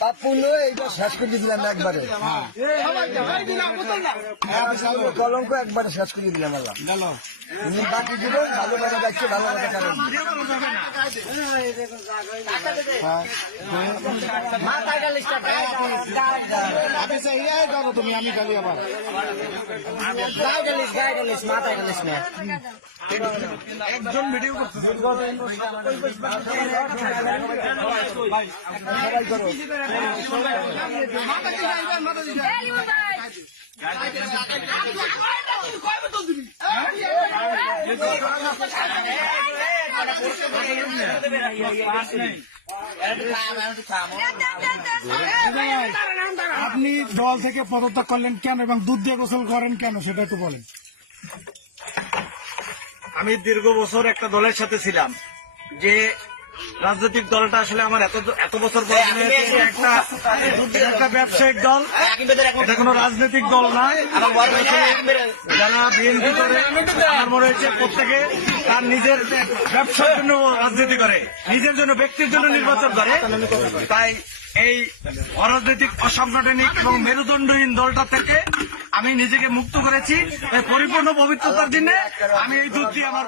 পাপুন এইটা শেষ করে দিলাম একবারে, কলঙ্ক একবারে শেষ করে দিলাম। বাকি গুলো ভালো কথা যাচ্ছে, ভালো কথা চালান। তুমি আমি খালি আবার একজন ভিডিও করতেছে। আপনি দল থেকে পদত্যাগ করলেন কেন এবং দুধ দিয়ে গোসল করেন কেন সেটা একটু বলেন। আমি দীর্ঘ বছর একটা দলের সাথে ছিলাম, যে রাজনৈতিক দলটা আসলে আমার এত বছর পর একটা ব্যবসায়িক দল, এটা কোনো রাজনৈতিক দল নয়। যারা বিএনপি করে আমার মনে হয়েছে প্রত্যেকে তার নিজের ব্যবসার জন্য রাজনীতি করে, নিজের জন্য ব্যক্তির জন্য নির্বাচন করে। তাই এই অরাজনৈতিক অসাংগঠনিক এবং মেরুদণ্ডহীন দলটা থেকে আমি নিজেকে মুক্ত করেছি। পরিপূর্ণ পবিত্রতার জন্য আমি এই দুধ দিয়ে আমার